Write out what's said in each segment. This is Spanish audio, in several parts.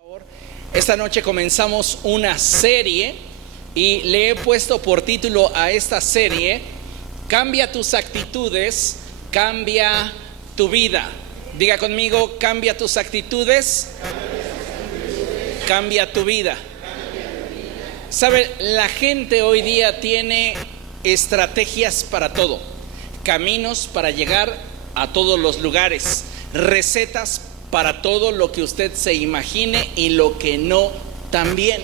favor. Esta noche comenzamos una serie y le he puesto por título a esta serie: Cambia tus actitudes, cambia tu vida. Diga conmigo: cambia tus actitudes, cambia tu vida. ¿Sabe? La gente hoy día tiene estrategias para todo, caminos para llegar a todos los lugares, recetas para todo lo que usted se imagine y lo que no también.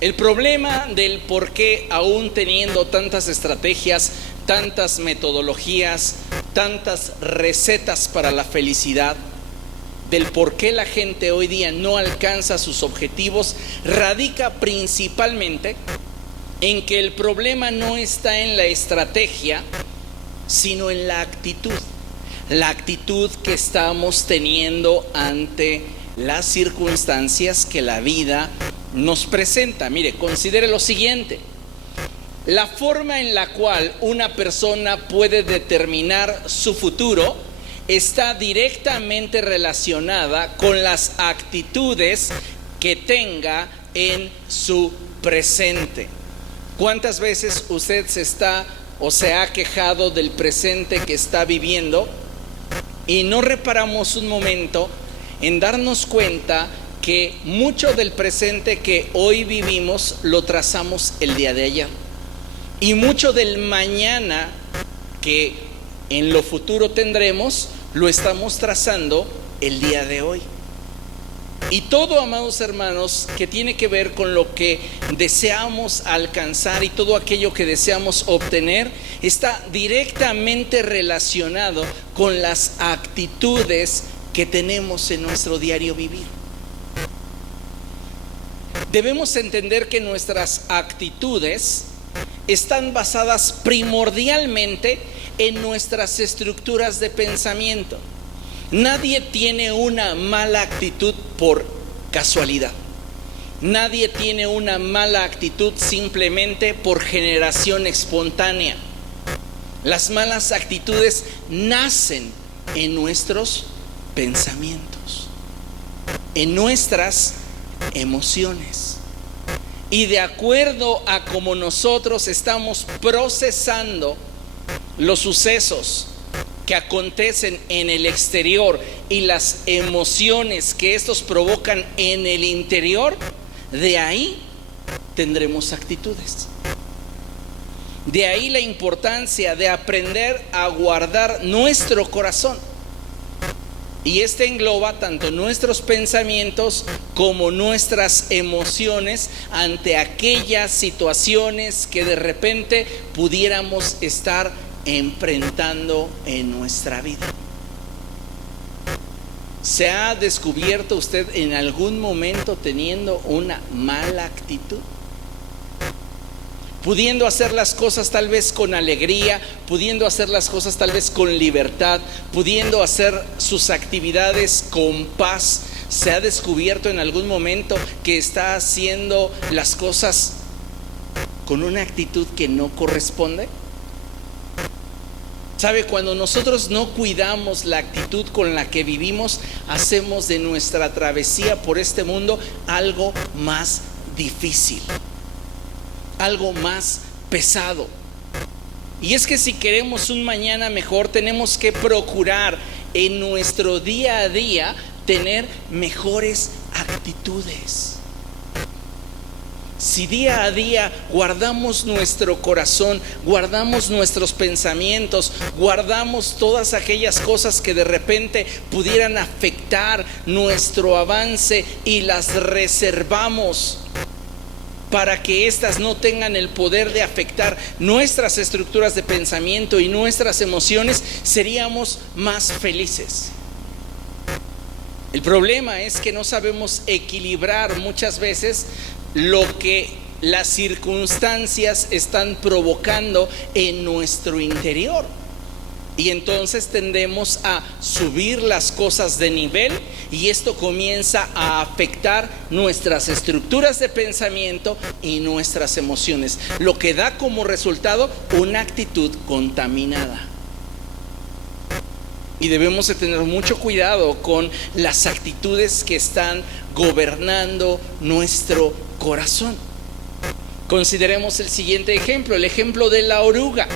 El problema del por qué, aún teniendo tantas estrategias, tantas metodologías, tantas recetas para la felicidad, del por qué la gente hoy día no alcanza sus objetivos, radica principalmente en que el problema no está en la estrategia, sino en la actitud. La actitud que estamos teniendo ante las circunstancias que la vida nos presenta. Mire, considere lo siguiente: la forma en la cual una persona puede determinar su futuro está directamente relacionada con las actitudes que tenga en su presente. ¿Cuántas veces usted se ha quejado del presente que está viviendo y no reparamos un momento en darnos cuenta que mucho del presente que hoy vivimos lo trazamos el día de ayer, y mucho del mañana que en lo futuro tendremos lo estamos trazando el día de hoy? Y todo, amados hermanos, que tiene que ver con lo que deseamos alcanzar y todo aquello que deseamos obtener está directamente relacionado con las actitudes que tenemos en nuestro diario vivir. Debemos entender que nuestras actitudes están basadas primordialmente en nuestras estructuras de pensamiento. Nadie tiene una mala actitud por casualidad. Nadie tiene una mala actitud simplemente por generación espontánea. Las malas actitudes nacen en nuestros pensamientos, en nuestras emociones. Y de acuerdo a cómo nosotros estamos procesando los sucesos que acontecen en el exterior y las emociones que estos provocan en el interior, de ahí tendremos actitudes. De ahí la importancia de aprender a guardar nuestro corazón. Y este engloba tanto nuestros pensamientos como nuestras emociones ante aquellas situaciones que de repente pudiéramos estar enfrentando en nuestra vida. ¿Se ha descubierto usted en algún momento teniendo una mala actitud? Pudiendo hacer las cosas tal vez con alegría, pudiendo hacer las cosas tal vez con libertad, pudiendo hacer sus actividades con paz. ¿Se ha descubierto en algún momento que está haciendo las cosas con una actitud que no corresponde? ¿Sabe? Cuando nosotros no cuidamos la actitud con la que vivimos, hacemos de nuestra travesía por este mundo algo más difícil, algo más pesado. Y es que si queremos un mañana mejor, tenemos que procurar en nuestro día a día tener mejores actitudes. Si día a día guardamos nuestro corazón, guardamos nuestros pensamientos, guardamos todas aquellas cosas que de repente pudieran afectar nuestro avance y las reservamos para que éstas no tengan el poder de afectar nuestras estructuras de pensamiento y nuestras emociones, seríamos más felices. El problema es que no sabemos equilibrar muchas veces lo que las circunstancias están provocando en nuestro interior. Y entonces tendemos a subir las cosas de nivel y esto comienza a afectar nuestras estructuras de pensamiento y nuestras emociones, lo que da como resultado una actitud contaminada. Y debemos de tener mucho cuidado con las actitudes que están gobernando nuestro corazón. Consideremos el siguiente ejemplo, el ejemplo de la oruga.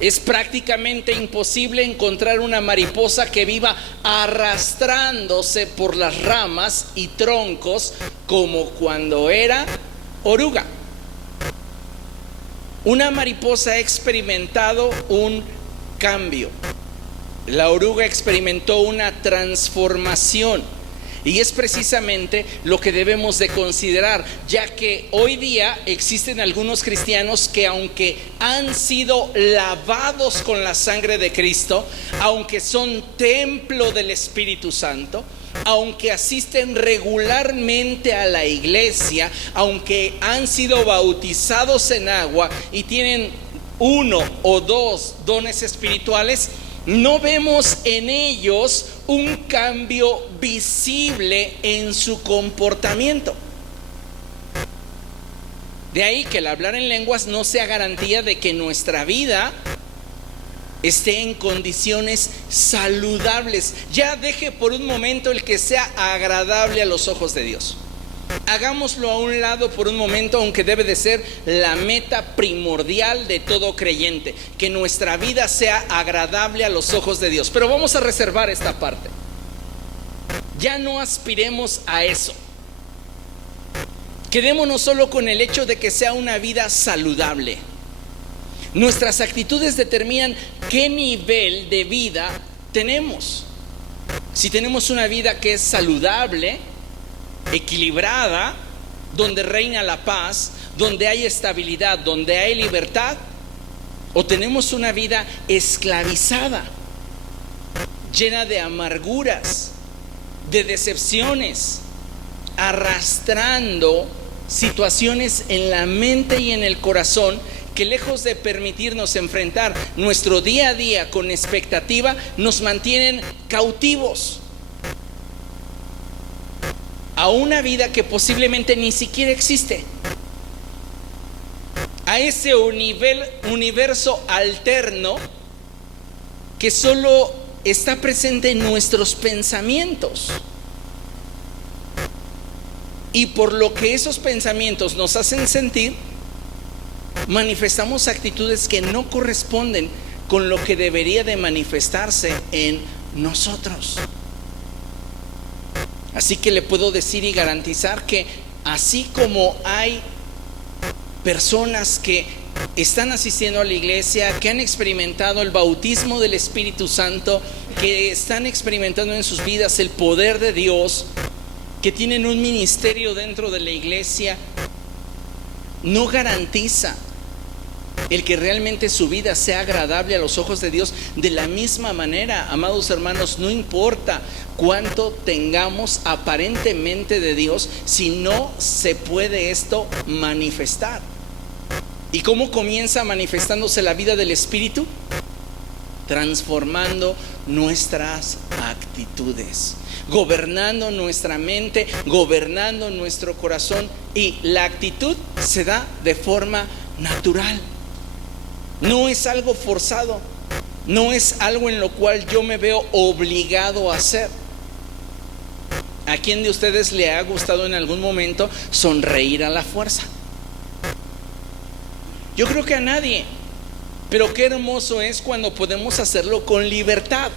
Es prácticamente imposible encontrar una mariposa que viva arrastrándose por las ramas y troncos como cuando era oruga. Una mariposa ha experimentado un cambio. La oruga experimentó una transformación. Y es precisamente lo que debemos de considerar, ya que hoy día existen algunos cristianos que, aunque han sido lavados con la sangre de Cristo, aunque son templo del Espíritu Santo, aunque asisten regularmente a la iglesia, aunque han sido bautizados en agua y tienen 1 o 2 dones espirituales, no vemos en ellos un cambio visible en su comportamiento. De ahí que el hablar en lenguas no sea garantía de que nuestra vida esté en condiciones saludables. Ya deje por un momento el que sea agradable a los ojos de Dios. Hagámoslo a un lado por un momento, aunque debe de ser la meta primordial de todo creyente, que nuestra vida sea agradable a los ojos de Dios. Pero vamos a reservar esta parte. Ya no aspiremos a eso. Quedémonos solo con el hecho de que sea una vida saludable. Nuestras actitudes determinan qué nivel de vida tenemos. Si tenemos una vida que es saludable, equilibrada, donde reina la paz, donde hay estabilidad, donde hay libertad, o tenemos una vida esclavizada, llena de amarguras, de decepciones, arrastrando situaciones en la mente y en el corazón que, lejos de permitirnos enfrentar nuestro día a día con expectativa, nos mantienen cautivos a una vida que posiblemente ni siquiera existe, a ese universo alterno que solo está presente en nuestros pensamientos. Y por lo que esos pensamientos nos hacen sentir, manifestamos actitudes que no corresponden con lo que debería de manifestarse en nosotros. Así que le puedo decir y garantizar que así como hay personas que están asistiendo a la iglesia, que han experimentado el bautismo del Espíritu Santo, que están experimentando en sus vidas el poder de Dios, que tienen un ministerio dentro de la iglesia, no garantiza el que realmente su vida sea agradable a los ojos de Dios. De la misma manera, amados hermanos, no importa cuánto tengamos aparentemente de Dios, si no se puede esto manifestar. ¿Y cómo comienza manifestándose la vida del Espíritu? Transformando nuestras actitudes, gobernando nuestra mente, gobernando nuestro corazón, y la actitud se da de forma natural. No es algo forzado, no es algo en lo cual yo me veo obligado a hacer. ¿A quién de ustedes le ha gustado en algún momento sonreír a la fuerza? Yo creo que a nadie. Pero qué hermoso es cuando podemos hacerlo con libertad.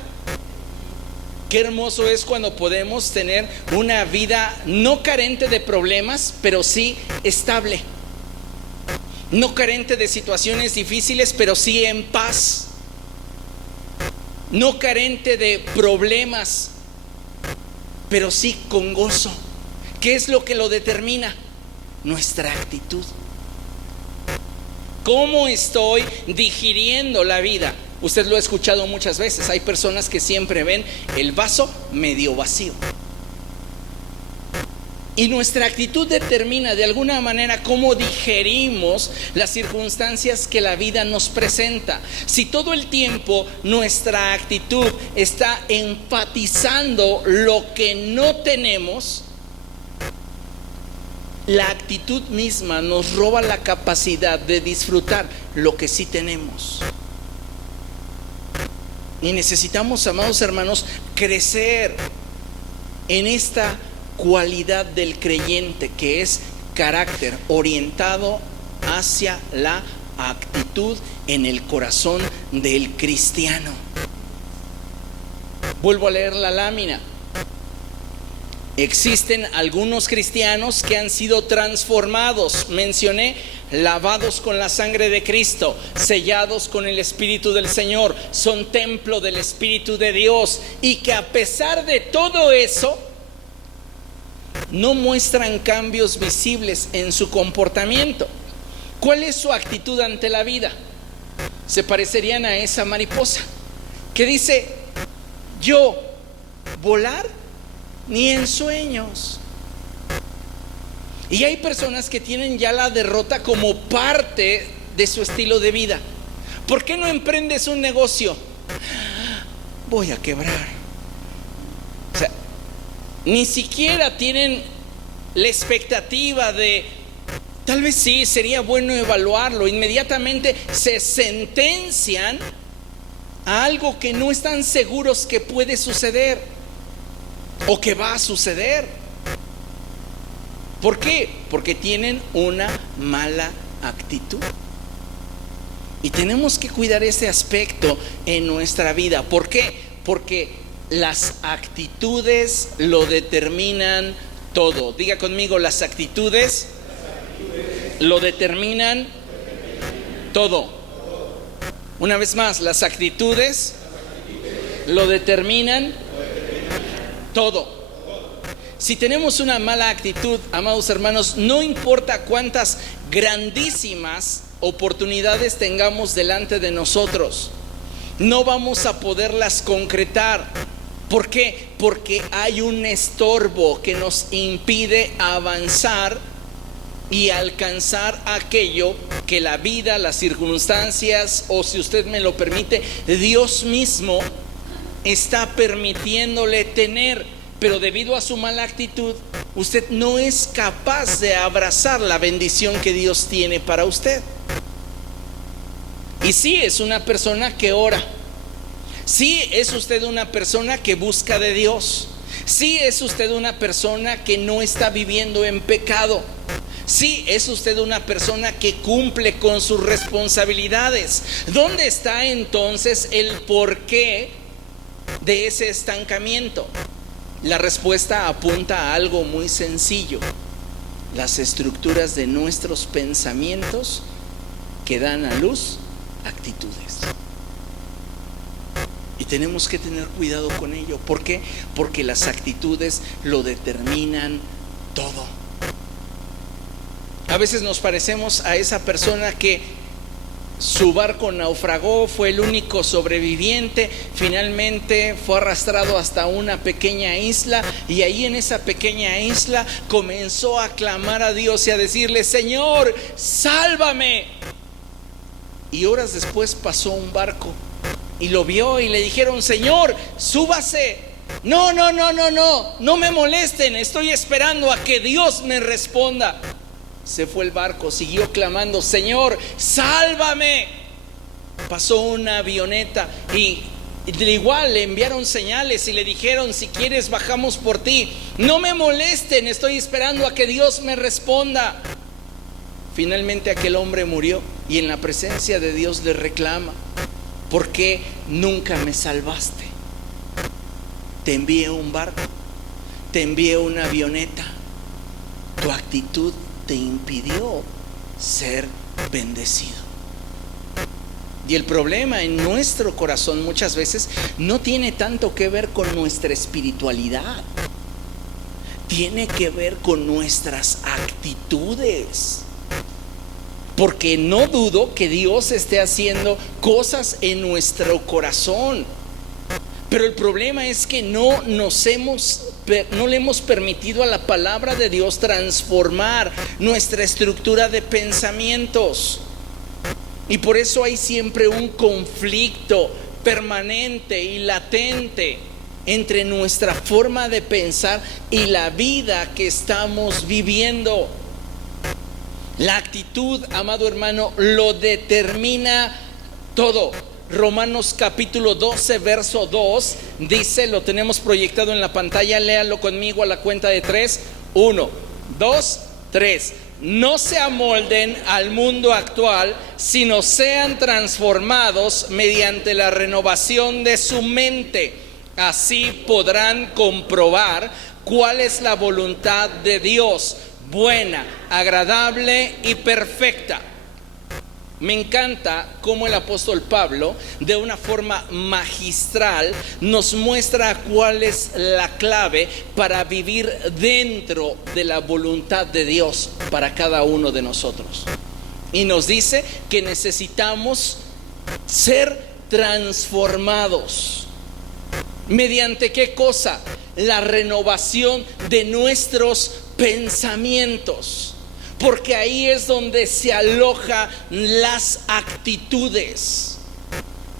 Qué hermoso es cuando podemos tener una vida no carente de problemas, pero sí estable. No carente de situaciones difíciles, pero sí en paz. No carente de problemas, pero sí con gozo. ¿Qué es lo que lo determina? Nuestra actitud. ¿Cómo estoy digiriendo la vida? Usted lo ha escuchado muchas veces. Hay personas que siempre ven el vaso medio vacío. Y nuestra actitud determina de alguna manera cómo digerimos las circunstancias que la vida nos presenta. Si todo el tiempo nuestra actitud está enfatizando lo que no tenemos, la actitud misma nos roba la capacidad de disfrutar lo que sí tenemos. Y necesitamos, amados hermanos, crecer en esta cualidad del creyente, que es carácter orientado hacia la actitud en el corazón del cristiano. Vuelvo a leer la lámina. Existen algunos cristianos que han sido transformados. Mencioné: lavados con la sangre de Cristo, sellados con el Espíritu del Señor, son templo del Espíritu de Dios, y que a pesar de todo eso no muestran cambios visibles en su comportamiento. ¿Cuál es su actitud ante la vida? Se parecerían a esa mariposa que dice: yo volar ni en sueños. Y hay personas que tienen ya la derrota como parte de su estilo de vida. ¿Por qué no emprendes un negocio? Voy a quebrar. O sea, ni siquiera tienen la expectativa de, tal vez sí, sería bueno evaluarlo. Inmediatamente se sentencian a algo que no están seguros que puede suceder o que va a suceder. ¿Por qué? Porque tienen una mala actitud. Y tenemos que cuidar ese aspecto en nuestra vida. ¿Por qué? Porque las actitudes lo determinan todo. Diga conmigo: las actitudes lo determinan todo. Una vez más, las actitudes lo determinan todo. Si tenemos una mala actitud, amados hermanos, no importa cuántas grandísimas oportunidades tengamos delante de nosotros, no vamos a poderlas concretar. ¿Por qué? Porque hay un estorbo que nos impide avanzar y alcanzar aquello que la vida, las circunstancias, o si usted me lo permite, Dios mismo está permitiéndole tener. Pero debido a su mala actitud, usted no es capaz de abrazar la bendición que Dios tiene para usted. Y sí, es una persona que ora. Sí, es usted una persona que busca de Dios. Sí, es usted una persona que no está viviendo en pecado. Sí, es usted una persona que cumple con sus responsabilidades. ¿Dónde está entonces el porqué de ese estancamiento? La respuesta apunta a algo muy sencillo: las estructuras de nuestros pensamientos que dan a luz actitudes. Y tenemos que tener cuidado con ello. ¿Por qué? Porque las actitudes lo determinan todo. A veces nos parecemos a esa persona que su barco naufragó, fue el único sobreviviente, finalmente fue arrastrado hasta una pequeña isla, y ahí en esa pequeña isla comenzó a clamar a Dios y a decirle: Señor, sálvame. Y horas después pasó un barco y lo vio y le dijeron: Señor, súbase. No me molesten, estoy esperando a que Dios me responda. Se fue el barco, siguió clamando: Señor, sálvame. Pasó una avioneta y igual le enviaron señales y le dijeron: si quieres bajamos por ti. No me molesten, estoy esperando a que Dios me responda. Finalmente aquel hombre murió y en la presencia de Dios le reclama: ¿por qué nunca me salvaste? Te envié un barco, te envié una avioneta. Tu actitud te impidió ser bendecido. Y el problema en nuestro corazón muchas veces no tiene tanto que ver con nuestra espiritualidad, tiene que ver con nuestras actitudes. Porque no dudo que Dios esté haciendo cosas en nuestro corazón, pero el problema es que no le hemos permitido a la palabra de Dios transformar nuestra estructura de pensamientos. Y por eso hay siempre un conflicto permanente y latente entre nuestra forma de pensar y la vida que estamos viviendo. La actitud, amado hermano, lo determina todo. Romanos capítulo 12, verso 2, dice, lo tenemos proyectado en la pantalla, léalo conmigo a la cuenta de 3, 1, 2, 3. No se amolden al mundo actual, sino sean transformados mediante la renovación de su mente. Así podrán comprobar cuál es la voluntad de Dios, buena, agradable y perfecta. Me encanta cómo el apóstol Pablo, de una forma magistral, nos muestra cuál es la clave para vivir dentro de la voluntad de Dios para cada uno de nosotros. Y nos dice que necesitamos ser transformados. ¿Mediante qué cosa? La renovación de nuestros pensamientos. Porque ahí es donde se alojan las actitudes.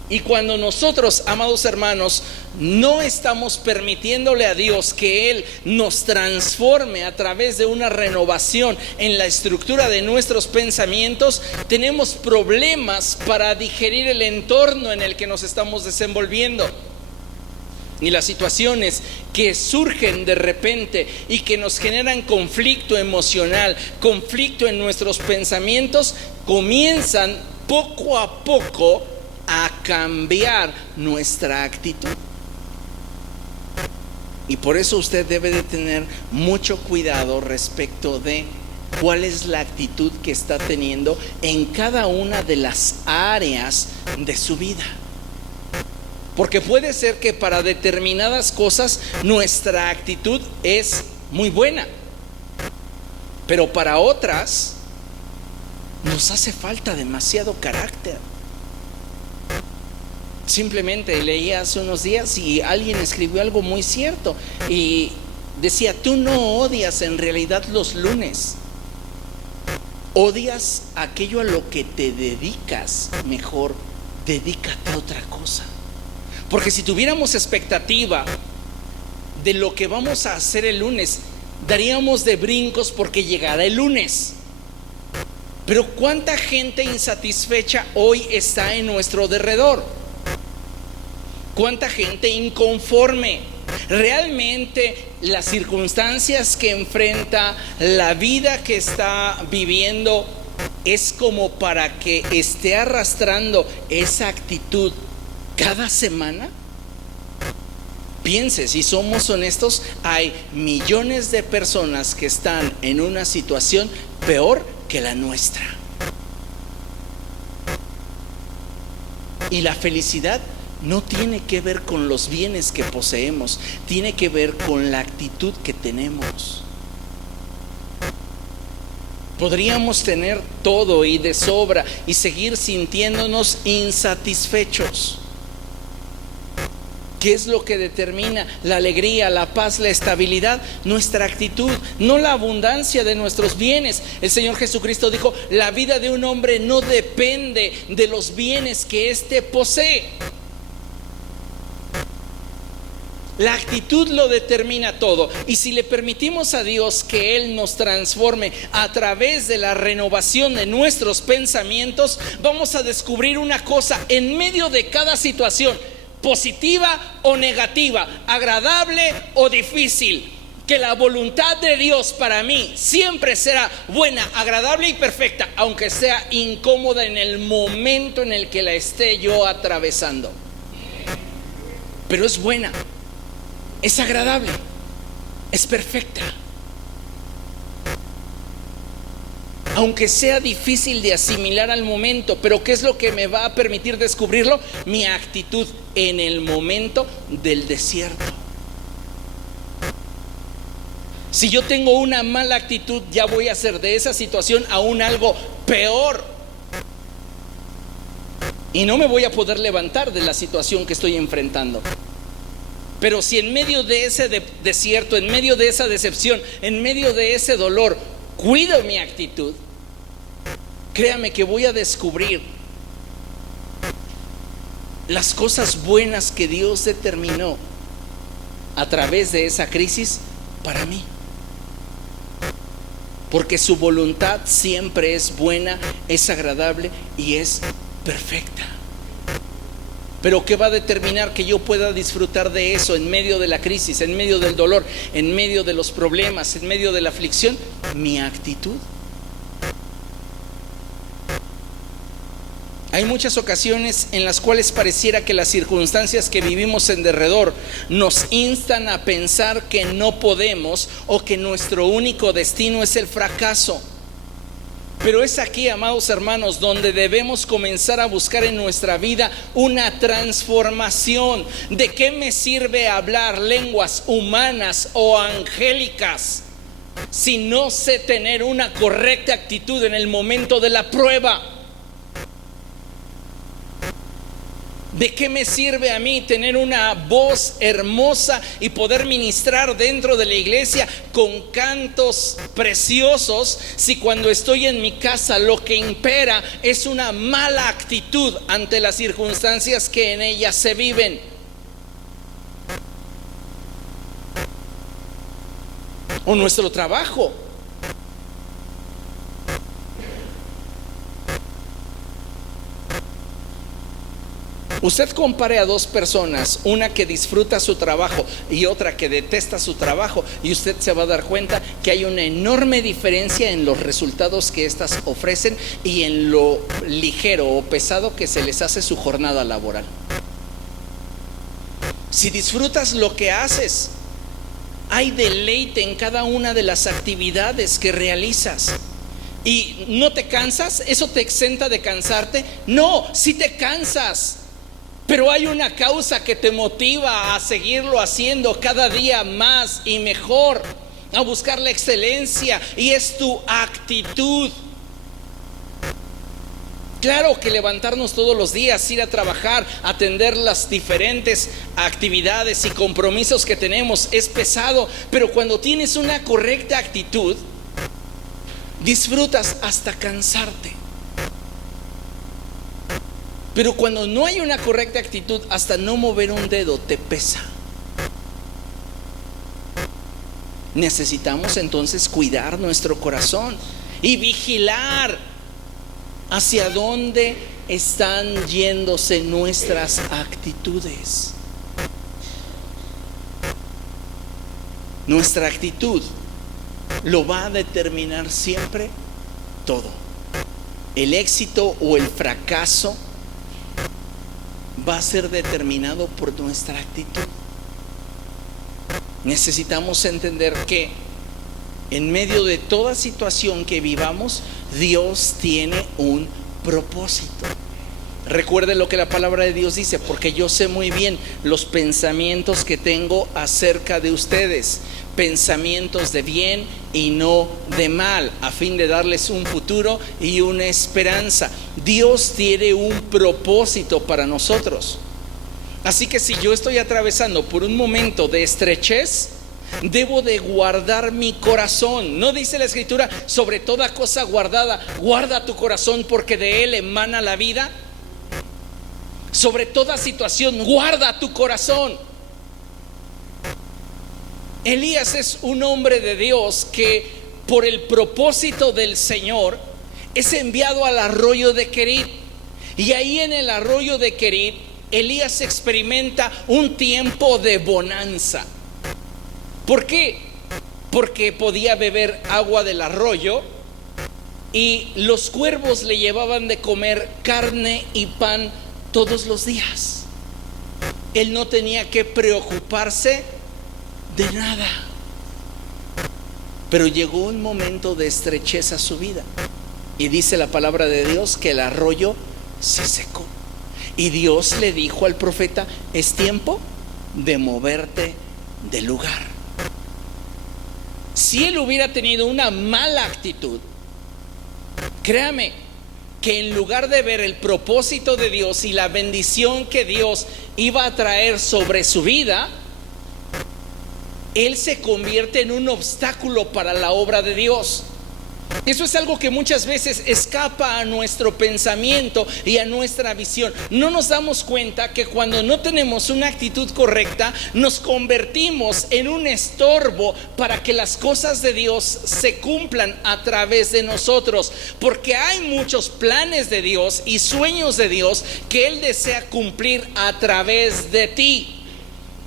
Y cuando nosotros, amados hermanos, no estamos permitiéndole a Dios que Él nos transforme a través de una renovación en la estructura de nuestros pensamientos, tenemos problemas para digerir el entorno en el que nos estamos desenvolviendo. Y las situaciones que surgen de repente y que nos generan conflicto emocional, conflicto en nuestros pensamientos, comienzan poco a poco a cambiar nuestra actitud. Y por eso usted debe de tener mucho cuidado respecto de cuál es la actitud que está teniendo en cada una de las áreas de su vida. Porque puede ser que para determinadas cosas nuestra actitud es muy buena, pero para otras nos hace falta demasiado carácter. Simplemente leí hace unos días y alguien escribió algo muy cierto y decía: tú no odias en realidad los lunes, odias aquello a lo que te dedicas. Mejor dedícate a otra cosa. Porque si tuviéramos expectativa de lo que vamos a hacer el lunes, daríamos de brincos porque llegara el lunes. Pero ¿cuánta gente insatisfecha hoy está en nuestro derredor? ¿Cuánta gente inconforme? Realmente las circunstancias que enfrenta, la vida que está viviendo, es como para que esté arrastrando esa actitud cada semana. Piense, si somos honestos, hay millones de personas que están en una situación peor que la nuestra. Y la felicidad no tiene que ver con los bienes que poseemos, tiene que ver con la actitud que tenemos. Podríamos tener todo y de sobra y seguir sintiéndonos insatisfechos. ¿Qué es lo que determina la alegría, la paz, la estabilidad? Nuestra actitud, no la abundancia de nuestros bienes. El Señor Jesucristo dijo: la vida de un hombre no depende de los bienes que éste posee. La actitud lo determina todo. Y si le permitimos a Dios que Él nos transforme a través de la renovación de nuestros pensamientos, vamos a descubrir una cosa en medio de cada situación, positiva o negativa, agradable o difícil, que la voluntad de Dios para mí siempre será buena, agradable y perfecta, aunque sea incómoda en el momento en el que la esté yo atravesando. Pero es buena, es agradable, es perfecta. Aunque sea difícil de asimilar al momento, pero ¿qué es lo que me va a permitir descubrirlo? Mi actitud en el momento del desierto. Si yo tengo una mala actitud, ya voy a hacer de esa situación aún algo peor. Y no me voy a poder levantar de la situación que estoy enfrentando. Pero si en medio de ese desierto, en medio de esa decepción, en medio de ese dolor, cuido mi actitud, créame que voy a descubrir las cosas buenas que Dios determinó a través de esa crisis para mí. Porque su voluntad siempre es buena, es agradable y es perfecta. Pero ¿qué va a determinar que yo pueda disfrutar de eso en medio de la crisis, en medio del dolor, en medio de los problemas, en medio de la aflicción? Mi actitud. Hay muchas ocasiones en las cuales pareciera que las circunstancias que vivimos en derredor nos instan a pensar que no podemos o que nuestro único destino es el fracaso. Pero es aquí, amados hermanos, donde debemos comenzar a buscar en nuestra vida una transformación. ¿De qué me sirve hablar lenguas humanas o angélicas si no sé tener una correcta actitud en el momento de la prueba? ¿De qué me sirve a mí tener una voz hermosa y poder ministrar dentro de la iglesia con cantos preciosos si cuando estoy en mi casa lo que impera es una mala actitud ante las circunstancias que en ella se viven? O nuestro trabajo. Usted compare a dos personas, una que disfruta su trabajo y otra que detesta su trabajo, y usted se va a dar cuenta que hay una enorme diferencia en los resultados que éstas ofrecen y en lo ligero o pesado que se les hace su jornada laboral. Si disfrutas lo que haces, hay deleite en cada una de las actividades que realizas. ¿Y no te cansas? ¿Eso te exenta de cansarte? No, sí te cansas. Pero hay una causa que te motiva a seguirlo haciendo cada día más y mejor, a buscar la excelencia, y es tu actitud. Claro que levantarnos todos los días, ir a trabajar, atender las diferentes actividades y compromisos que tenemos es pesado, pero cuando tienes una correcta actitud, disfrutas hasta cansarte. Pero cuando no hay una correcta actitud, hasta no mover un dedo te pesa. Necesitamos entonces cuidar nuestro corazón y vigilar hacia dónde están yéndose nuestras actitudes. Nuestra actitud lo va a determinar siempre todo. El éxito o el fracaso va a ser determinado por nuestra actitud. Necesitamos entender que en medio de toda situación que vivamos, Dios tiene un propósito. Recuerde lo que la palabra de Dios dice: porque yo sé muy bien los pensamientos que tengo acerca de ustedes, pensamientos de bien y no de mal, a fin de darles un futuro y una esperanza. Dios tiene un propósito para nosotros. Así que si yo estoy atravesando por un momento de estrechez, debo de guardar mi corazón. ¿No dice la Escritura: sobre toda cosa guardada, guarda tu corazón porque de él emana la vida? Sobre toda situación, guarda tu corazón. Elías es un hombre de Dios que por el propósito del Señor es enviado al arroyo de Querit. Y ahí en el arroyo de Querit, Elías experimenta un tiempo de bonanza. ¿Por qué? Porque podía beber agua del arroyo y los cuervos le llevaban de comer carne y pan todos los días. Él no tenía que preocuparse de nada. Pero llegó un momento de estrechez a su vida, y dice la palabra de Dios que el arroyo se secó. Y Dios le dijo al profeta: es tiempo de moverte del lugar. Si él hubiera tenido una mala actitud, créame que en lugar de ver el propósito de Dios y la bendición que Dios iba a traer sobre su vida, él se convierte en un obstáculo para la obra de Dios. Eso es algo que muchas veces escapa a nuestro pensamiento y a nuestra visión. No nos damos cuenta que cuando no tenemos una actitud correcta, nos convertimos en un estorbo para que las cosas de Dios se cumplan a través de nosotros. Porque hay muchos planes de Dios y sueños de Dios que Él desea cumplir a través de ti.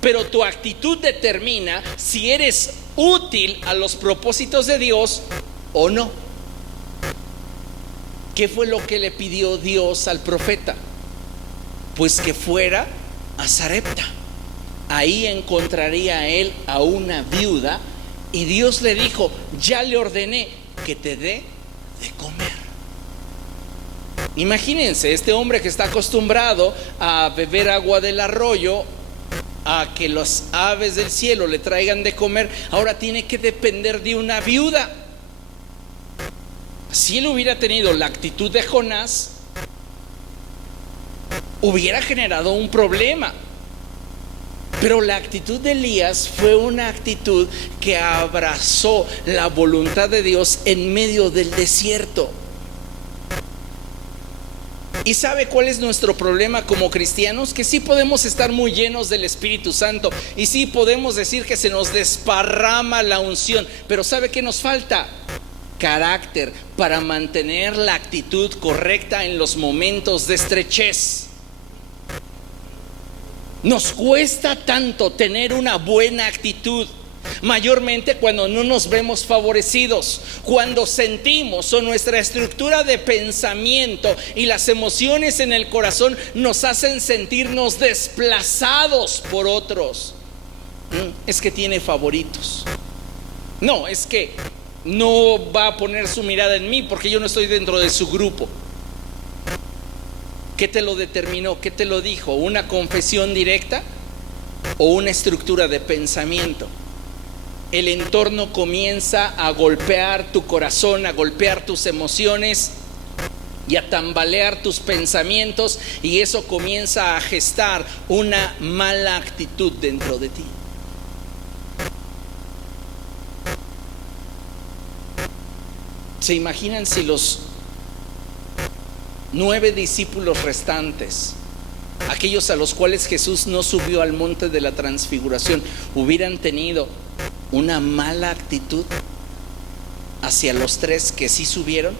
Pero tu actitud determina si eres útil a los propósitos de Dios o no. ¿Qué fue lo que le pidió Dios al profeta? Pues que fuera a Sarepta. Ahí encontraría él a una viuda y Dios le dijo: ya le ordené que te dé de comer. Imagínense, este hombre que está acostumbrado a beber agua del arroyo, a que las aves del cielo le traigan de comer, ahora tiene que depender de una viuda. Si él hubiera tenido la actitud de Jonás, hubiera generado un problema. Pero la actitud de Elías fue una actitud que abrazó la voluntad de Dios en medio del desierto. ¿Y sabe cuál es nuestro problema como cristianos? Que sí podemos estar muy llenos del Espíritu Santo y sí podemos decir que se nos desparrama la unción, pero ¿sabe qué nos falta? Carácter para mantener la actitud correcta en los momentos de estrechez. Nos cuesta tanto tener una buena actitud, mayormente cuando no nos vemos favorecidos, cuando sentimos o nuestra estructura de pensamiento y las emociones en el corazón nos hacen sentirnos desplazados por otros. Es que tiene favoritos. No, es que no va a poner su mirada en mí porque yo no estoy dentro de su grupo. ¿Qué te lo determinó? ¿Qué te lo dijo? ¿Una confesión directa o una estructura de pensamiento? El entorno comienza a golpear tu corazón, a golpear tus emociones y a tambalear tus pensamientos, y eso comienza a gestar una mala actitud dentro de ti. ¿Se imaginan si los 9 discípulos restantes, aquellos a los cuales Jesús no subió al monte de la transfiguración, hubieran tenido una mala actitud hacia los 3 que sí subieron?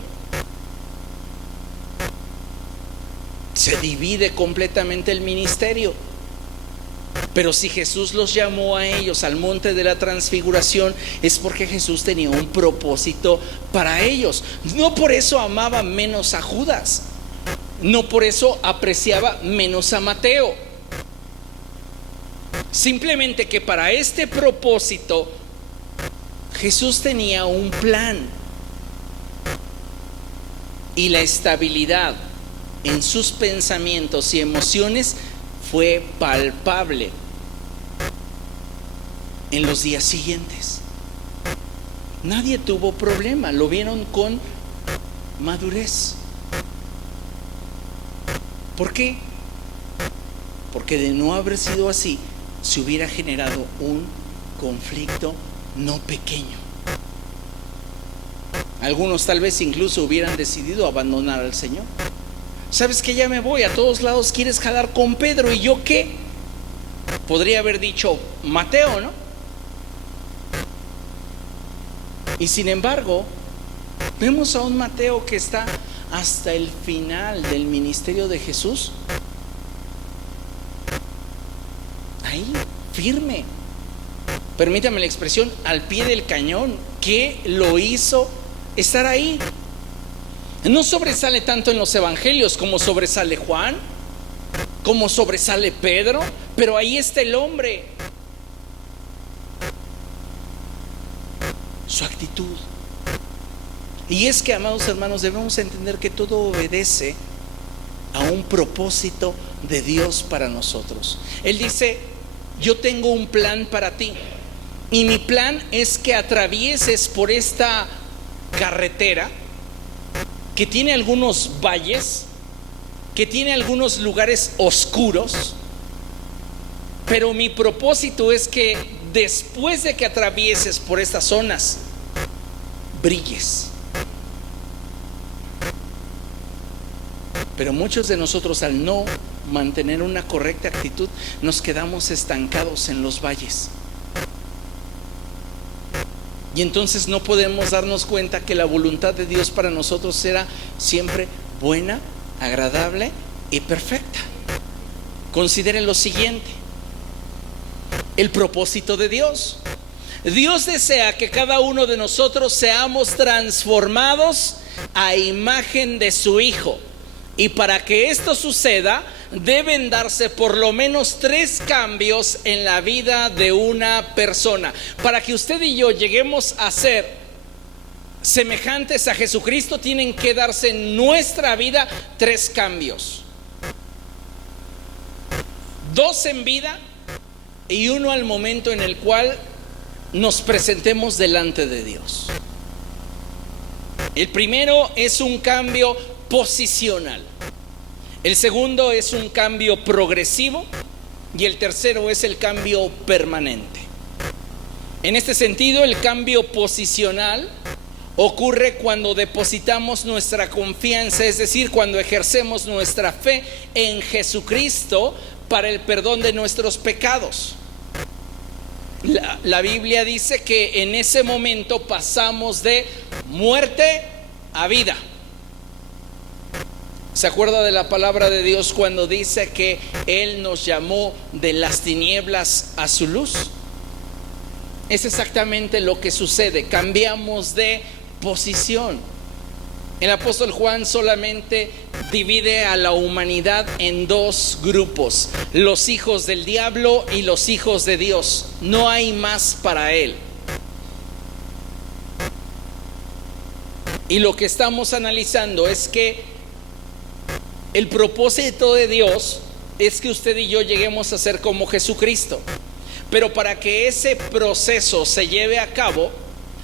Se divide completamente el ministerio. Pero si Jesús los llamó a ellos al monte de la transfiguración, es porque Jesús tenía un propósito para ellos. No por eso amaba menos a Judas, no por eso apreciaba menos a Mateo. Simplemente que para este propósito Jesús tenía un plan, y la estabilidad en sus pensamientos y emociones fue palpable en los días siguientes. Nadie tuvo problema, lo vieron con madurez. ¿Por qué? Porque de no haber sido así, se hubiera generado un conflicto no pequeño. Algunos tal vez incluso hubieran decidido abandonar al Señor. ¿Sabes que ya me voy? A todos lados quieres jalar con Pedro, ¿y yo qué? Podría haber dicho Mateo, ¿no? Y sin embargo, vemos a un Mateo que está hasta el final del ministerio de Jesús, ahí, firme, permítame la expresión, al pie del cañón. ¿Qué lo hizo estar ahí? No sobresale tanto en los evangelios como sobresale Juan, como sobresale Pedro, pero ahí está el hombre. Su actitud. Y es que, amados hermanos, debemos entender que todo obedece a un propósito de Dios para nosotros. Él dice: yo tengo un plan para ti, y mi plan es que atravieses por esta carretera que tiene algunos valles, que tiene algunos lugares oscuros, pero mi propósito es que después de que atravieses por estas zonas, brilles. Pero muchos de nosotros, al no mantener una correcta actitud, nos quedamos estancados en los valles. Y entonces no podemos darnos cuenta que la voluntad de Dios para nosotros será siempre buena, agradable y perfecta. Consideren lo siguiente: el propósito de Dios. Dios desea que cada uno de nosotros seamos transformados a imagen de su Hijo. Y para que esto suceda, deben darse por lo menos 3 cambios en la vida de una persona. Para que usted y yo lleguemos a ser semejantes a Jesucristo, tienen que darse en nuestra vida 3 cambios. 2 en vida y 1 al momento en el cual nos presentemos delante de Dios. El primero es un cambio posicional. El segundo es un cambio progresivo. Y el tercero es el cambio permanente. En este sentido, el cambio posicional ocurre cuando depositamos nuestra confianza, es decir, cuando ejercemos nuestra fe en Jesucristo para el perdón de nuestros pecados. La Biblia dice que en ese momento pasamos de muerte a vida. ¿Se acuerda de la palabra de Dios cuando dice que Él nos llamó de las tinieblas a su luz? Es exactamente lo que sucede. Cambiamos de posición. El apóstol Juan solamente divide a la humanidad en 2 grupos: los hijos del diablo y los hijos de Dios. No hay más para él. Y lo que estamos analizando es que el propósito de Dios es que usted y yo lleguemos a ser como Jesucristo. Pero para que ese proceso se lleve a cabo,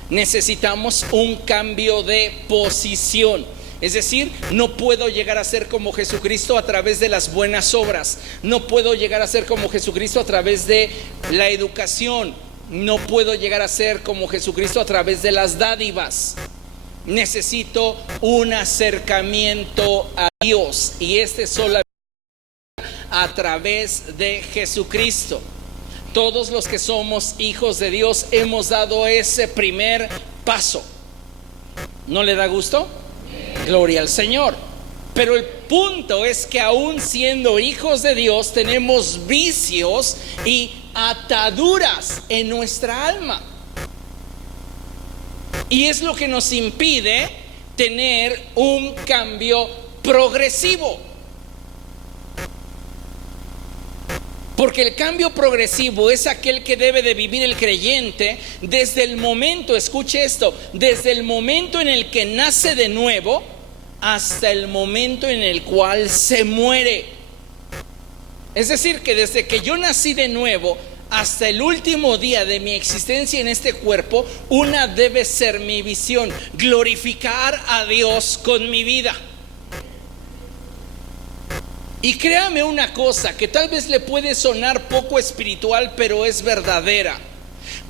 necesitamos un cambio de posición. Es decir, no puedo llegar a ser como Jesucristo a través de las buenas obras. No puedo llegar a ser como Jesucristo a través de la educación. No puedo llegar a ser como Jesucristo a través de las dádivas. Necesito un acercamiento a Dios, y este solamente a través de Jesucristo. Todos los que somos hijos de Dios hemos dado ese primer paso. ¿No le da gusto? Gloria al Señor. Pero el punto es que aún siendo hijos de Dios tenemos vicios y ataduras en nuestra alma. Y es lo que nos impide tener un cambio progresivo. Porque el cambio progresivo es aquel que debe de vivir el creyente desde el momento, escuche esto, desde el momento en el que nace de nuevo hasta el momento en el cual se muere. Es decir, que desde que yo nací de nuevo hasta el último día de mi existencia en este cuerpo, una debe ser mi visión: glorificar a Dios con mi vida. Y créame una cosa que tal vez le puede sonar poco espiritual, pero es verdadera.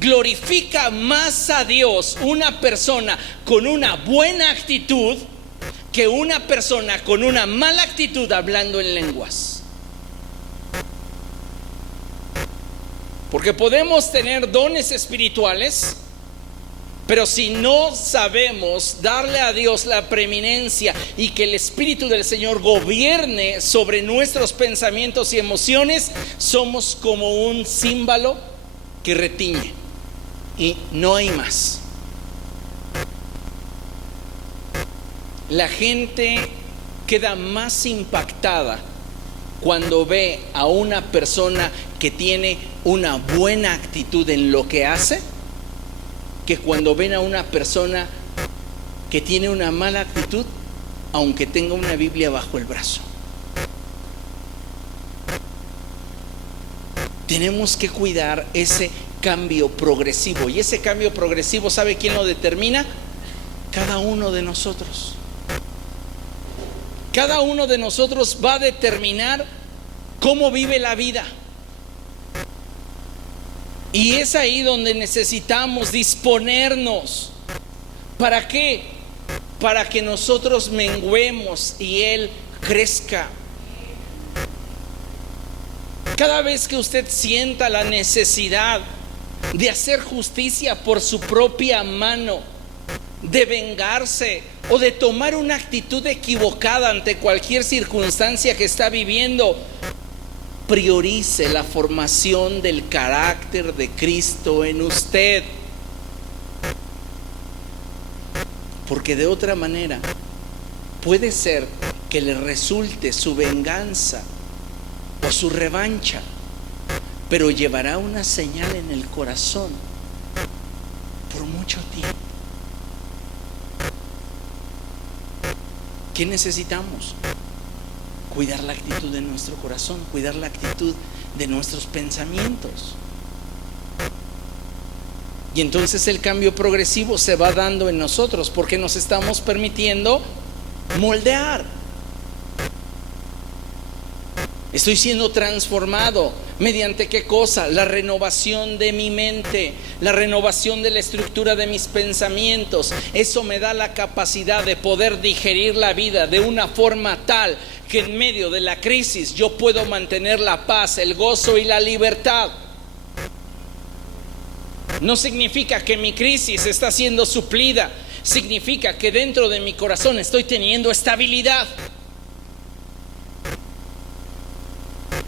Glorifica más a Dios una persona con una buena actitud que una persona con una mala actitud hablando en lenguas. Porque podemos tener dones espirituales, pero si no sabemos darle a Dios la preeminencia y que el Espíritu del Señor gobierne sobre nuestros pensamientos y emociones, somos como un címbalo que retiñe y no hay más. La gente queda más impactada cuando ve a una persona que tiene una buena actitud en lo que hace, que cuando ven a una persona que tiene una mala actitud, aunque tenga una Biblia bajo el brazo. Tenemos que cuidar ese cambio progresivo. Y ese cambio progresivo, ¿sabe quién lo determina? Cada uno de nosotros. Cada uno de nosotros va a determinar cómo vive la vida. Y es ahí donde necesitamos disponernos. ¿Para qué? Para que nosotros menguemos y Él crezca. Cada vez que usted sienta la necesidad de hacer justicia por su propia mano, de vengarse o de tomar una actitud equivocada ante cualquier circunstancia que está viviendo, priorice la formación del carácter de Cristo en usted. Porque de otra manera puede ser que le resulte su venganza o su revancha, pero llevará una señal en el corazón por mucho tiempo. ¿Qué necesitamos? Cuidar la actitud de nuestro corazón, cuidar la actitud de nuestros pensamientos. Y entonces el cambio progresivo se va dando en nosotros porque nos estamos permitiendo moldear. Estoy siendo transformado. ¿Mediante qué cosa? La renovación de mi mente, la renovación de la estructura de mis pensamientos. Eso me da la capacidad de poder digerir la vida de una forma tal que en medio de la crisis yo puedo mantener la paz, el gozo y la libertad. No significa que mi crisis está siendo suplida, significa que dentro de mi corazón estoy teniendo estabilidad.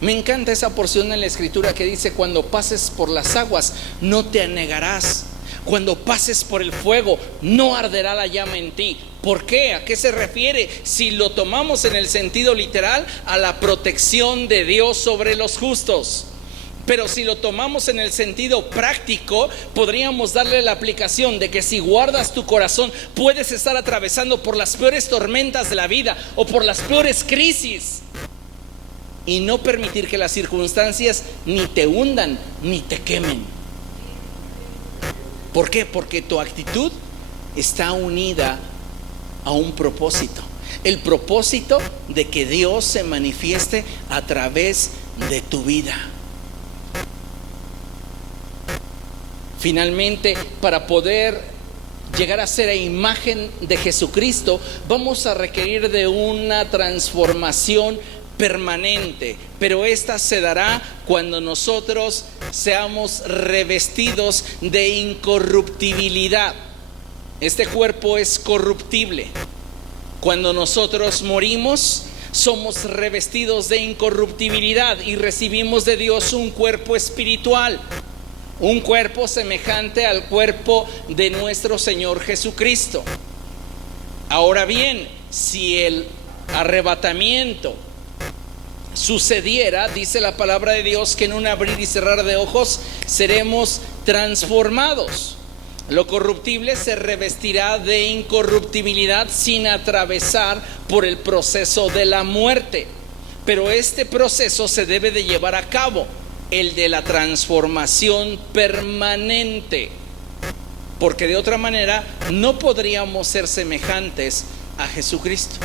Me encanta esa porción en la Escritura que dice: cuando pases por las aguas no te anegarás, cuando pases por el fuego no arderá la llama en ti. ¿Por qué? ¿A qué se refiere? Si lo tomamos en el sentido literal, a la protección de Dios sobre los justos. Pero si lo tomamos en el sentido práctico, podríamos darle la aplicación de que si guardas tu corazón, puedes estar atravesando por las peores tormentas de la vida o por las peores crisis y no permitir que las circunstancias ni te hundan ni te quemen. ¿Por qué? Porque tu actitud está unida a un propósito. El propósito de que Dios se manifieste a través de tu vida. Finalmente, para poder llegar a ser a imagen de Jesucristo, vamos a requerir de una transformación permanente, pero esta se dará cuando nosotros seamos revestidos de incorruptibilidad. Este cuerpo es corruptible. Cuando nosotros morimos, somos revestidos de incorruptibilidad y recibimos de Dios un cuerpo espiritual, un cuerpo semejante al cuerpo de nuestro Señor Jesucristo. Ahora bien, si el arrebatamiento sucediera, dice la palabra de Dios que en un abrir y cerrar de ojos seremos transformados. Lo corruptible se revestirá de incorruptibilidad sin atravesar por el proceso de la muerte. Pero este proceso se debe de llevar a cabo, el de la transformación permanente, porque de otra manera no podríamos ser semejantes a Jesucristo.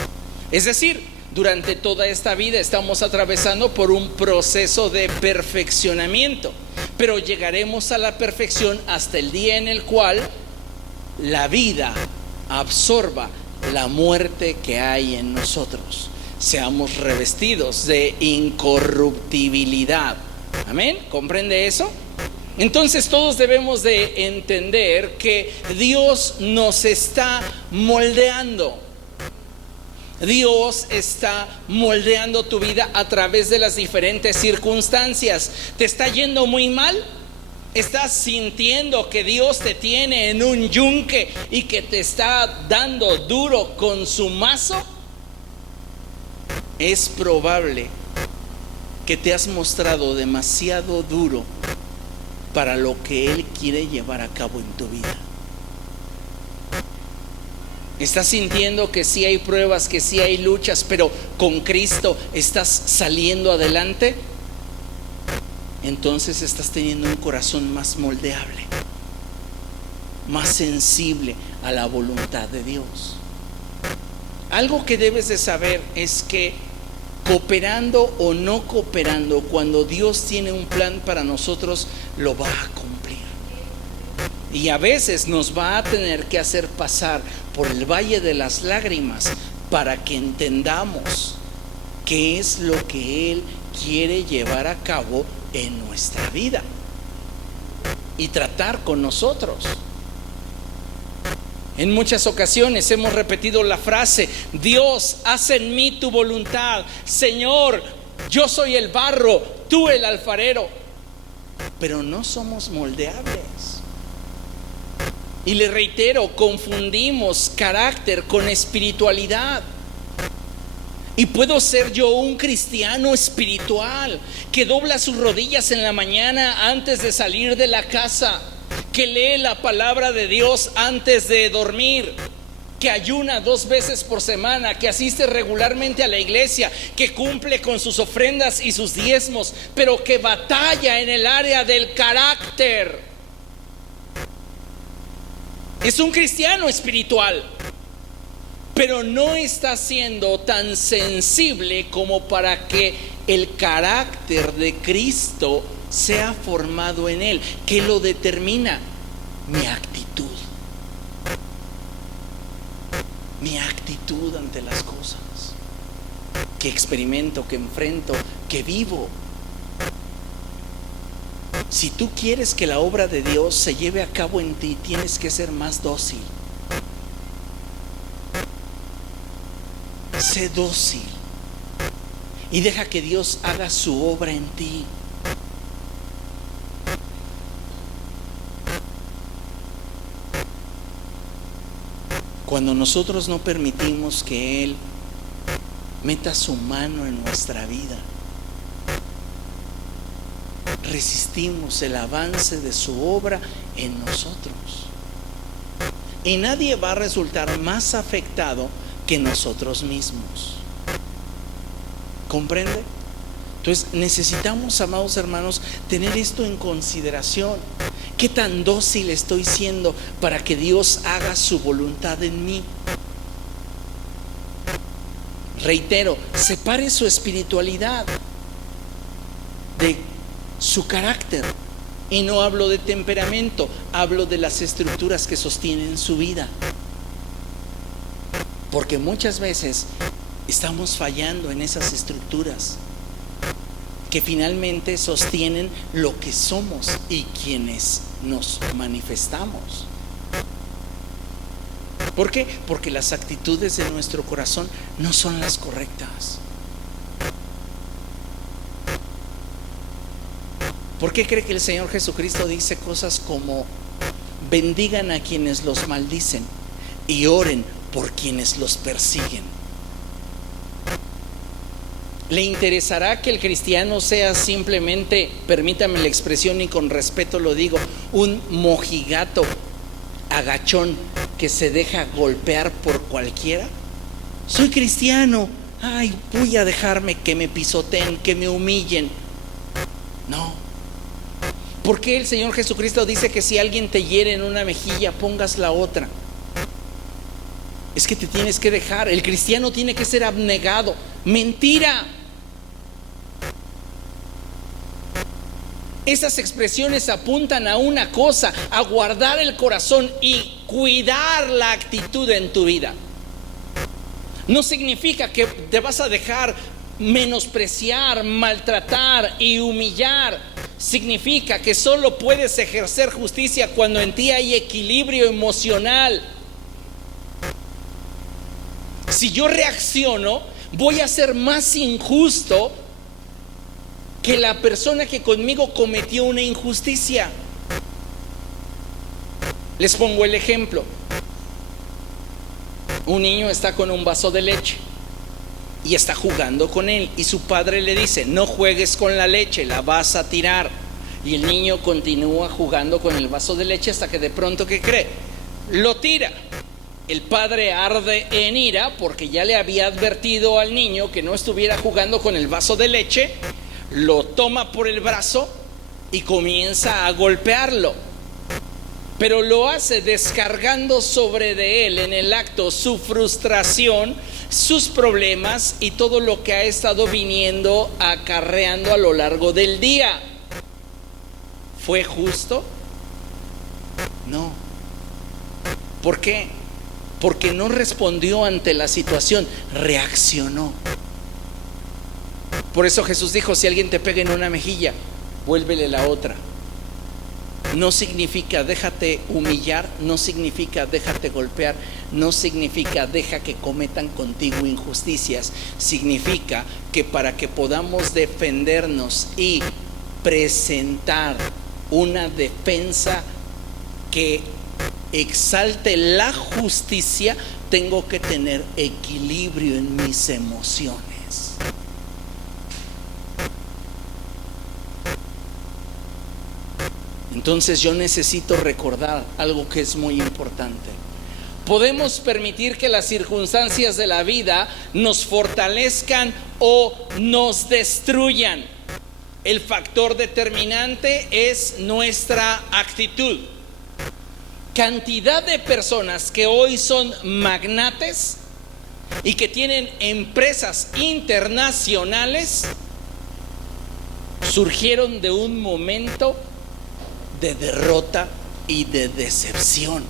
Es decir, durante toda esta vida estamos atravesando por un proceso de perfeccionamiento, pero llegaremos a la perfección hasta el día en el cual la vida absorba la muerte que hay en nosotros. Seamos revestidos de incorruptibilidad. Amén, ¿comprende eso? Entonces todos debemos de entender que Dios nos está moldeando. Dios está moldeando tu vida a través de las diferentes circunstancias. ¿Te está yendo muy mal? ¿Estás sintiendo que Dios te tiene en un yunque y que te está dando duro con su mazo? Es probable que te has mostrado demasiado duro para lo que Él quiere llevar a cabo en tu vida. Estás sintiendo que sí hay pruebas, que sí hay luchas, pero con Cristo estás saliendo adelante. Entonces estás teniendo un corazón más moldeable, más sensible a la voluntad de Dios. Algo que debes de saber es que cooperando o no cooperando, cuando Dios tiene un plan para nosotros, lo va a cumplir. Y a veces nos va a tener que hacer pasar por el valle de las lágrimas para que entendamos qué es lo que Él quiere llevar a cabo en nuestra vida y tratar con nosotros. En muchas ocasiones hemos repetido la frase: Dios, haz en mí tu voluntad. Señor, yo soy el barro, tú el alfarero. Pero no somos moldeables. Y le reitero, confundimos carácter con espiritualidad. Y puedo ser yo un cristiano espiritual que dobla sus rodillas en la mañana antes de salir de la casa, que lee la palabra de Dios antes de dormir, que ayuna 2 veces por semana, que asiste regularmente a la iglesia, que cumple con sus ofrendas y sus diezmos, pero que batalla en el área del carácter. Es un cristiano espiritual, pero no está siendo tan sensible como para que el carácter de Cristo sea formado en él. ¿Qué lo determina? Mi actitud. Mi actitud ante las cosas que experimento, que enfrento, que vivo. Si tú quieres que la obra de Dios se lleve a cabo en ti, tienes que ser más dócil. Sé dócil y deja que Dios haga su obra en ti. Cuando nosotros no permitimos que Él meta su mano en nuestra vida, resistimos el avance de su obra en nosotros. Y nadie va a resultar más afectado que nosotros mismos. ¿Comprende? Entonces necesitamos, amados hermanos, tener esto en consideración. ¿Qué tan dócil estoy siendo para que Dios haga su voluntad en mí? Reitero, separe su espiritualidad de su carácter. Y no hablo de temperamento, hablo de las estructuras que sostienen su vida. Porque muchas veces estamos fallando en esas estructuras que finalmente sostienen lo que somos y quienes nos manifestamos. ¿Por qué? Porque las actitudes de nuestro corazón no son las correctas. ¿Por qué cree que el Señor Jesucristo dice cosas como: bendigan a quienes los maldicen y oren por quienes los persiguen? ¿Le interesará que el cristiano sea simplemente, permítame la expresión y con respeto lo digo, un mojigato agachón que se deja golpear por cualquiera? Soy cristiano, ay, voy a dejarme que me pisoteen, que me humillen. No. ¿Por qué el Señor Jesucristo dice que si alguien te hiere en una mejilla, pongas la otra? Es que te tienes que dejar. El cristiano tiene que ser abnegado. Mentira. Esas expresiones apuntan a una cosa: a guardar el corazón y cuidar la actitud en tu vida. No significa que te vas a dejar menospreciar, maltratar y humillar. Significa que solo puedes ejercer justicia cuando en ti hay equilibrio emocional. Si yo reacciono, voy a ser más injusto que la persona que conmigo cometió una injusticia. Les pongo el ejemplo. Un niño está con un vaso de leche y está jugando con él, y su padre le dice: no juegues con la leche, la vas a tirar. Y el niño continúa jugando con el vaso de leche hasta que de pronto, ¿qué cree? Lo tira. El padre arde en ira porque ya le había advertido al niño que no estuviera jugando con el vaso de leche. Lo toma por el brazo y comienza a golpearlo, pero lo hace descargando sobre de él en el acto su frustración, sus problemas y todo lo que ha estado viniendo acarreando a lo largo del día. ¿Fue justo? No. ¿Por qué? Porque no respondió ante la situación, reaccionó. Por eso Jesús dijo: si alguien te pega en una mejilla, vuélvele la otra. No significa déjate humillar, no significa déjate golpear, no significa deja que cometan contigo injusticias. Significa que para que podamos defendernos y presentar una defensa que exalte la justicia, tengo que tener equilibrio en mis emociones. Entonces yo necesito recordar algo que es muy importante. Podemos permitir que las circunstancias de la vida nos fortalezcan o nos destruyan. El factor determinante es nuestra actitud. Cantidad de personas que hoy son magnates y que tienen empresas internacionales surgieron de un momento de derrota y de decepción.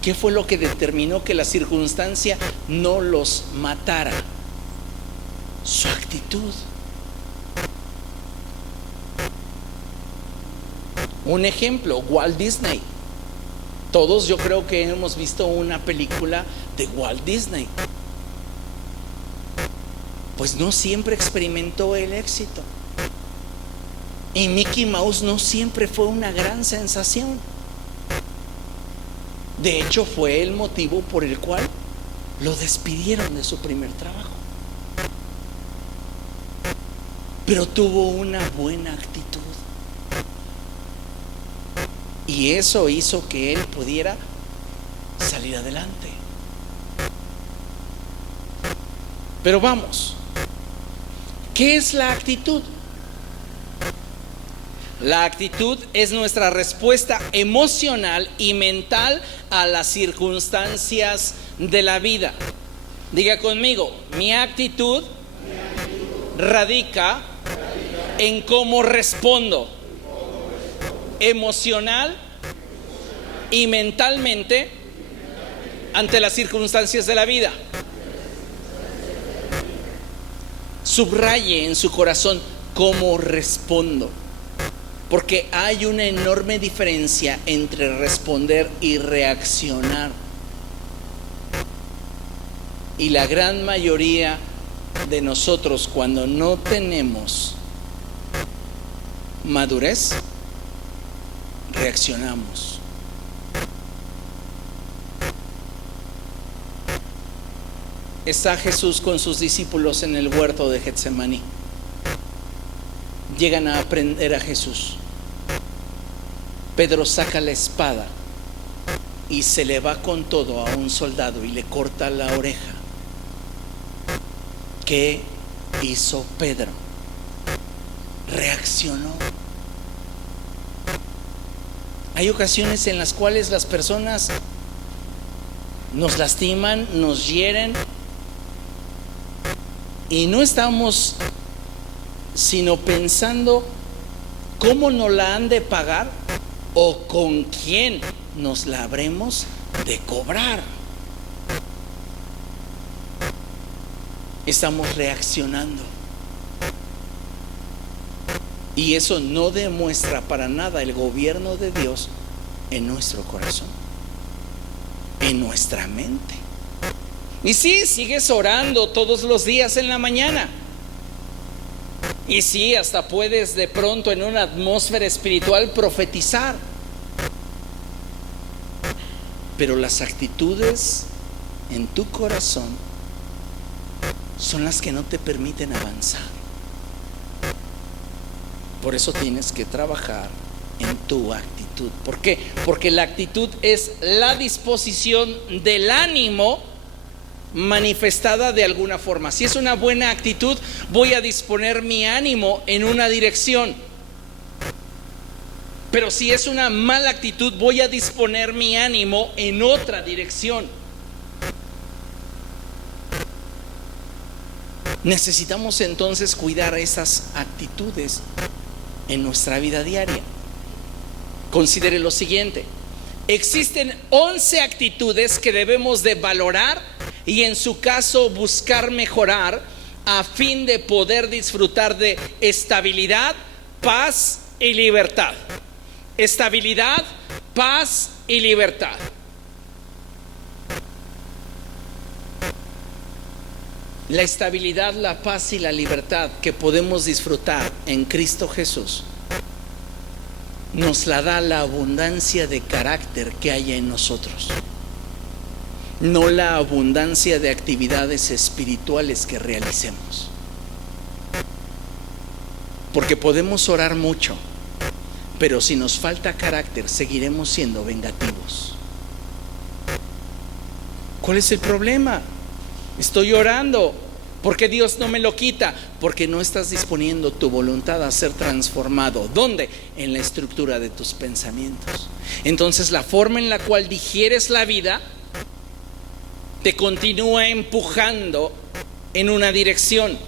¿Qué fue lo que determinó que la circunstancia no los matara? Su actitud. Un ejemplo, Walt Disney. Todos yo creo que hemos visto una película de Walt Disney. Pues no siempre experimentó el éxito. Y Mickey Mouse no siempre fue una gran sensación. De hecho, fue el motivo por el cual lo despidieron de su primer trabajo. Pero tuvo una buena actitud. Y eso hizo que él pudiera salir adelante. Pero vamos, ¿qué es la actitud? La actitud es nuestra respuesta emocional y mental a las circunstancias de la vida. Diga conmigo: mi actitud radica en cómo respondo emocional y mentalmente ante las circunstancias de la vida. Subraye en su corazón cómo respondo. Porque hay una enorme diferencia entre responder y reaccionar. Y la gran mayoría de nosotros, cuando no tenemos madurez, reaccionamos. Está Jesús con sus discípulos en el huerto de Getsemaní. Llegan a aprender a Jesús. Pedro saca la espada y se le va con todo a un soldado y le corta la oreja. ¿Qué hizo Pedro? Reaccionó. Hay ocasiones en las cuales las personas nos lastiman, nos hieren y no estamos sino pensando cómo nos la han de pagar o con quién nos la habremos de cobrar. Estamos reaccionando. Y eso no demuestra para nada el gobierno de Dios en nuestro corazón, en nuestra mente. Y sí, sigues orando todos los días en la mañana. Y sí, hasta puedes de pronto en una atmósfera espiritual profetizar. Pero las actitudes en tu corazón son las que no te permiten avanzar. Por eso tienes que trabajar en tu actitud. ¿Por qué? Porque la actitud es la disposición del ánimo manifestada de alguna forma. Si es una buena actitud, voy a disponer mi ánimo en una dirección. Pero si es una mala actitud, voy a disponer mi ánimo en otra dirección. Necesitamos entonces cuidar esas actitudes en nuestra vida diaria. Considere lo siguiente: existen 11 actitudes que debemos de valorar y en su caso buscar mejorar a fin de poder disfrutar de estabilidad, paz y libertad. Estabilidad, paz y libertad. La estabilidad, la paz y la libertad que podemos disfrutar en Cristo Jesús nos la da la abundancia de carácter que hay en nosotros, no la abundancia de actividades espirituales que realicemos. Porque podemos orar mucho, pero si nos falta carácter, seguiremos siendo vengativos. ¿Cuál es el problema? Estoy orando. ¿Por qué Dios no me lo quita? Porque no estás disponiendo tu voluntad a ser transformado. ¿Dónde? En la estructura de tus pensamientos. Entonces la forma en la cual digieres la vida te continúa empujando en una dirección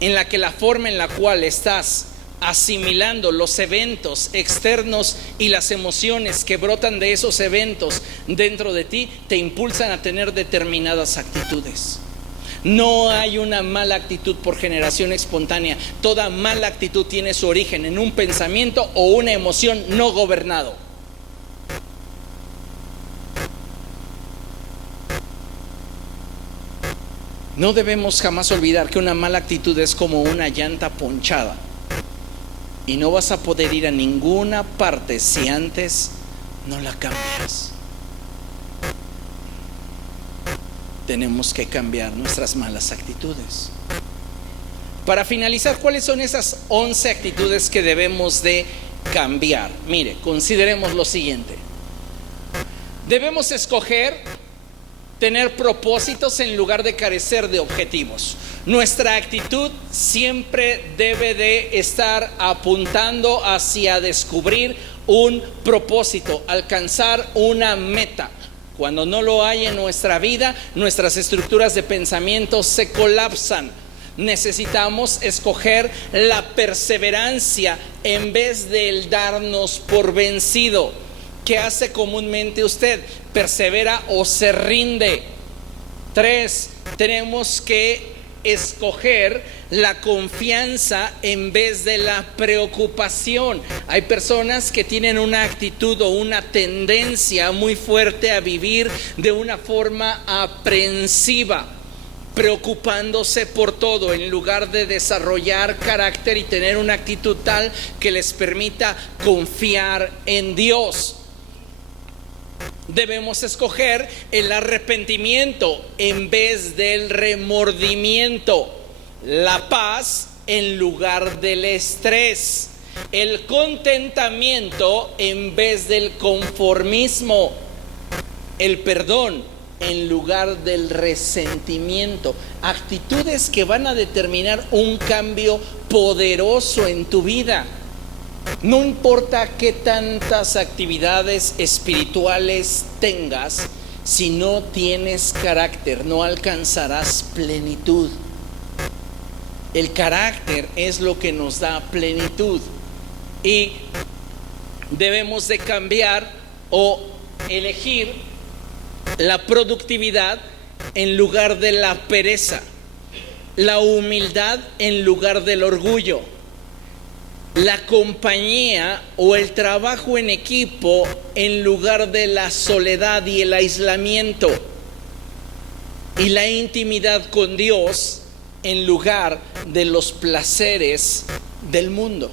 en la que la forma en la cual estás asimilando los eventos externos y las emociones que brotan de esos eventos dentro de ti te impulsan a tener determinadas actitudes. No hay una mala actitud por generación espontánea. Toda mala actitud tiene su origen en un pensamiento o una emoción no gobernado. No debemos jamás olvidar que una mala actitud es como una llanta ponchada y no vas a poder ir a ninguna parte si antes no la cambias. Tenemos que cambiar nuestras malas actitudes. Para finalizar, ¿cuáles son esas 11 actitudes que debemos de cambiar? Mire, consideremos lo siguiente. Debemos escoger tener propósitos en lugar de carecer de objetivos. Nuestra actitud siempre debe de estar apuntando hacia descubrir un propósito, alcanzar una meta. Cuando no lo hay en nuestra vida, nuestras estructuras de pensamiento se colapsan. Necesitamos escoger la perseverancia en vez del darnos por vencido. ¿Qué hace comúnmente usted? ¿Persevera o se rinde? 3, tenemos que escoger la confianza en vez de la preocupación. Hay personas que tienen una actitud o una tendencia muy fuerte a vivir de una forma aprensiva, preocupándose por todo en lugar de desarrollar carácter y tener una actitud tal que les permita confiar en Dios. Debemos escoger el arrepentimiento en vez del remordimiento, la paz en lugar del estrés, el contentamiento en vez del conformismo, el perdón en lugar del resentimiento. Actitudes que van a determinar un cambio poderoso en tu vida. No importa qué tantas actividades espirituales tengas, si no tienes carácter, no alcanzarás plenitud. El carácter es lo que nos da plenitud y debemos de cambiar o elegir la productividad en lugar de la pereza, la humildad en lugar del orgullo, la compañía o el trabajo en equipo en lugar de la soledad y el aislamiento, y la intimidad con Dios en lugar de los placeres del mundo.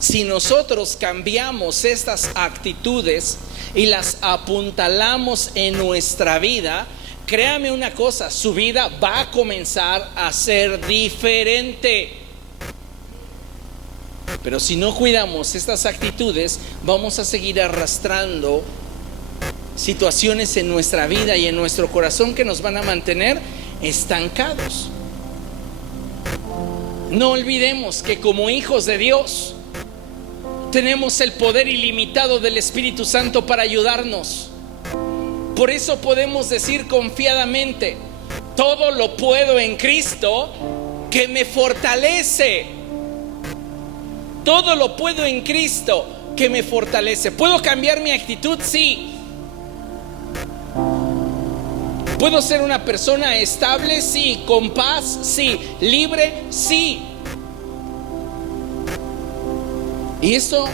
Si nosotros cambiamos estas actitudes y las apuntalamos en nuestra vida, créame una cosa, su vida va a comenzar a ser diferente. Pero si no cuidamos estas actitudes, vamos a seguir arrastrando situaciones en nuestra vida y en nuestro corazón que nos van a mantener estancados. No olvidemos que como hijos de Dios tenemos el poder ilimitado del Espíritu Santo para ayudarnos. Por eso podemos decir confiadamente: todo lo puedo en Cristo que me fortalece. Todo lo puedo en Cristo que me fortalece. ¿Puedo cambiar mi actitud? Sí. ¿Puedo ser una persona estable? Sí. ¿Con paz? Sí. ¿Libre? Sí. Y esto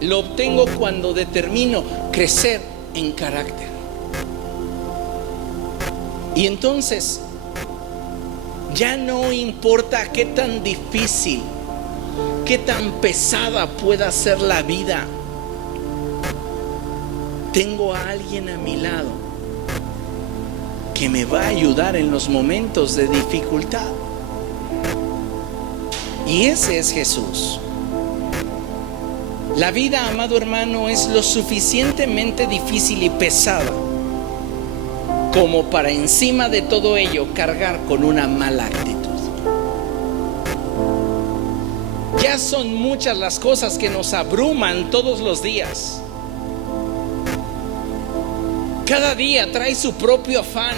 lo obtengo cuando determino crecer en carácter. Y entonces ya no importa qué tan difícil, qué tan pesada pueda ser la vida, tengo a alguien a mi lado que me va a ayudar en los momentos de dificultad. Y ese es Jesús. La vida, amado hermano, es lo suficientemente difícil y pesada como para encima de todo ello cargar con una mala actitud. Ya son muchas las cosas que nos abruman todos los días. Cada día trae su propio afán,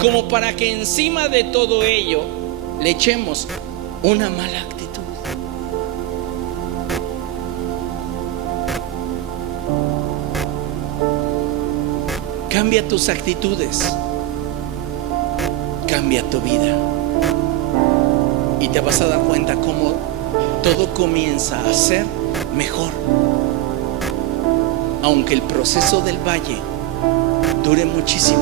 como para que encima de todo ello le echemos una mala actitud. Cambia tus actitudes, cambia tu vida, y te vas a dar cuenta cómo todo comienza a ser mejor. Aunque el proceso del valle dure muchísimo,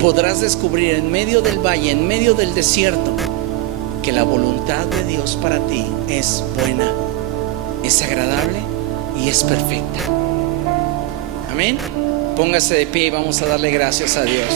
podrás descubrir en medio del valle, en medio del desierto, que la voluntad de Dios para ti es buena, es agradable y es perfecta. Amén. Póngase de pie y vamos a darle gracias a Dios.